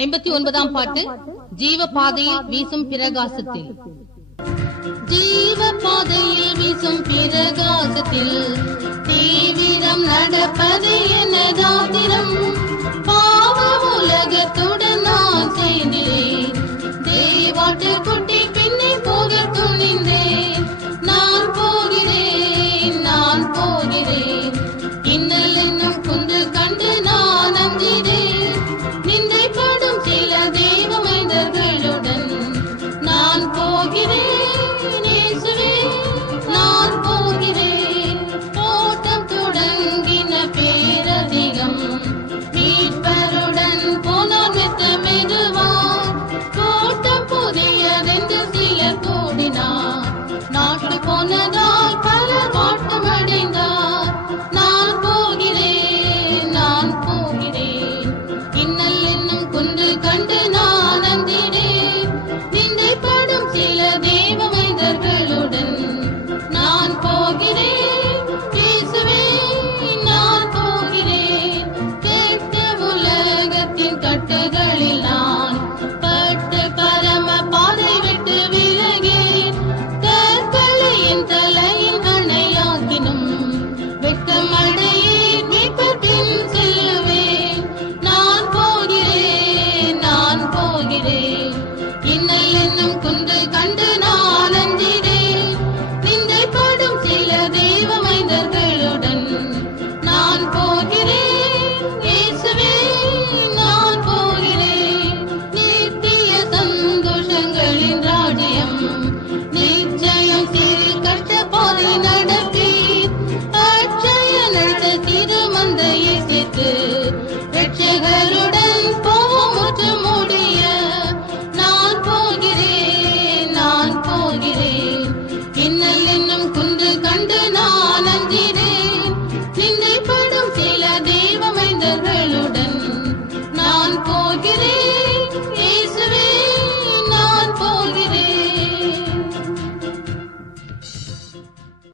ஐம்பத்தி ஒன்பதாம் பாட்டு ஜீவ பாதையில் வீசும் பிரகாசத்தில். ஜீவ பாதையில் வீசும் பிரகாசத்தில் தீவிரம் நடப்பது எனதாத்திரம் பாவ உலகத்துடன் நான் சேர்ந்தேன். தேவாட்டு மனதால் பல வாட்டமடைந்தார் நான் போகிறேன் நான் போகிறேன். இன்னல் என்னும் குன்று கண்டு நான் அந்திடேன் நிந்தை படும் சில நான் போகிறேன். தந்தையை சேர்த்து